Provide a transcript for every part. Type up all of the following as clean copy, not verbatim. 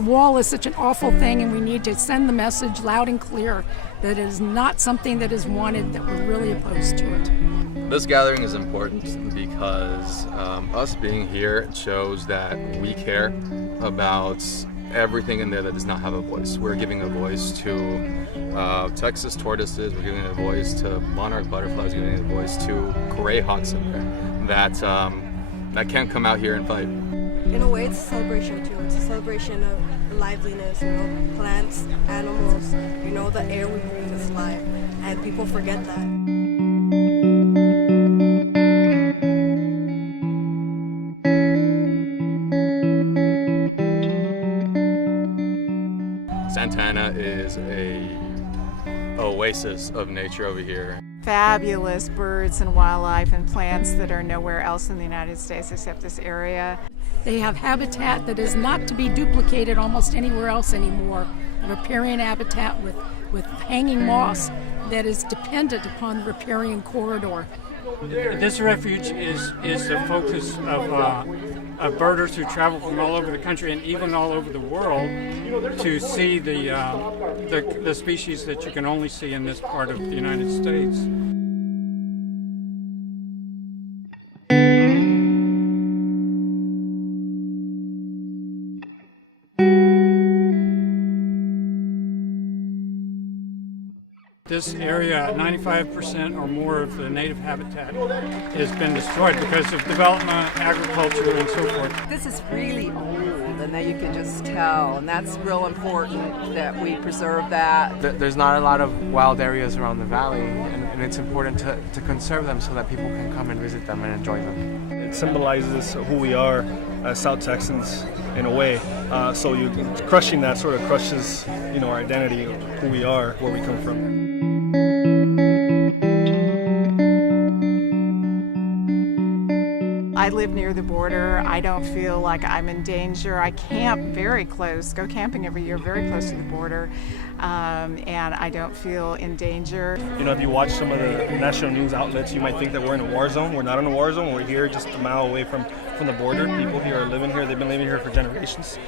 the wall is such an awful thing, and we need to send the message loud and clear that it is not something that is wanted, that we're really opposed to it. This gathering is important because us being here shows that we care about everything in there that does not have a voice. We're giving a voice to Texas tortoises, we're giving a voice to monarch butterflies, we're giving a voice to greyhawks in there that can't come out here and fight. In a way, it's a celebration too. It's a celebration of liveliness, plants, animals, the air we breathe is life, and people forget that. Santa Ana is a oasis of nature over here. Fabulous birds and wildlife and plants that are nowhere else in the United States except this area. They have habitat that is not to be duplicated almost anywhere else anymore. A riparian habitat with hanging moss that is dependent upon the riparian corridor. This refuge is the focus of birders who travel from all over the country and even all over the world to see the species that you can only see in this part of the United States. This area, 95% or more of the native habitat has been destroyed because of development, agriculture, and so forth. This is really old, and that you can just tell, and that's real important that we preserve that. There's not a lot of wild areas around the valley, and it's important to conserve them so that people can come and visit them and enjoy them. It symbolizes who we are as South Texans in a way. So crushing that sort of crushes, our identity of who we are, where we come from. I live near the border. I don't feel like I'm in danger. I camp very close, go camping every year very close to the border, and I don't feel in danger. If you watch some of the national news outlets, you might think that we're in a war zone. We're not in a war zone. We're here just a mile away from the border. People here are living here. They've been living here for generations.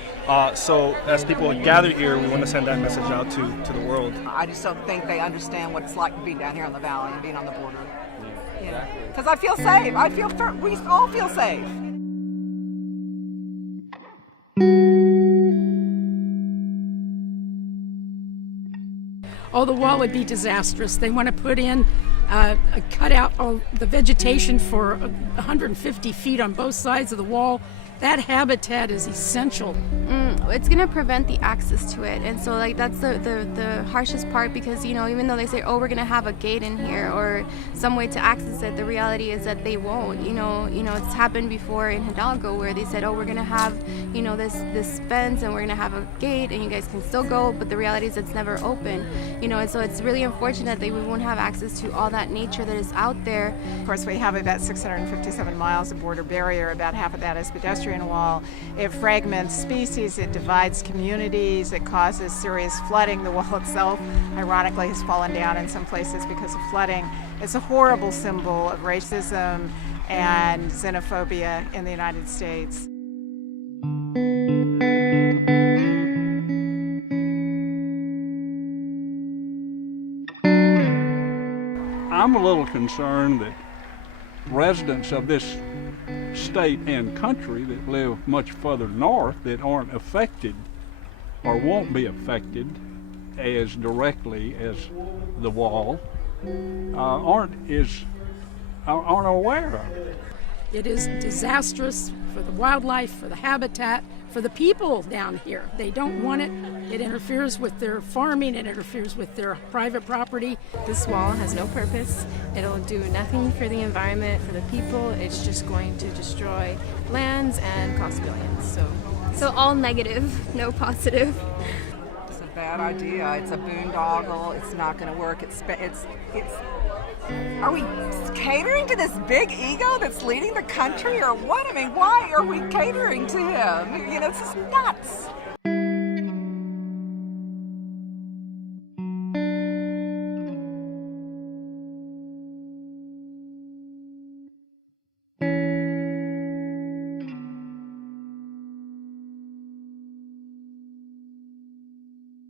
So as people gather here, we want to send that message out to the world. I just don't think they understand what it's like to be down here on the valley and being on the border. Because I feel safe. We all feel safe. Oh, the wall would be disastrous. They want to put in cut out all the vegetation for 150 feet on both sides of the wall. That habitat is essential. It's going to prevent the access to it, and so that's the harshest part, because even though they say, oh, we're going to have a gate in here or some way to access it, the reality is that they won't. It's happened before in Hidalgo where they said, oh, we're going to have this fence and we're going to have a gate and you guys can still go, but the reality is it's never open. And so it's really unfortunate that we won't have access to all that nature that is out there. Of course, we have about 657 miles of border barrier. About half of that is pedestrian wall. It fragments species, it divides communities, it causes serious flooding. The wall itself, ironically, has fallen down in some places because of flooding. It's a horrible symbol of racism and xenophobia in the United States. I'm a little concerned that residents of this state and country that live much further north that aren't affected or won't be affected as directly as the wall aren't aware of it. It is disastrous for the wildlife, for the habitat, for the people down here. They don't want it. It interferes with their farming, it interferes with their private property. This wall has no purpose. It'll do nothing for the environment, for the people. It's just going to destroy lands and cost billions. So all negative, no positive. It's a bad idea. It's a boondoggle. It's not going to work. Are we catering to this big ego that's leading the country or what? I mean, why are we catering to him? This is nuts.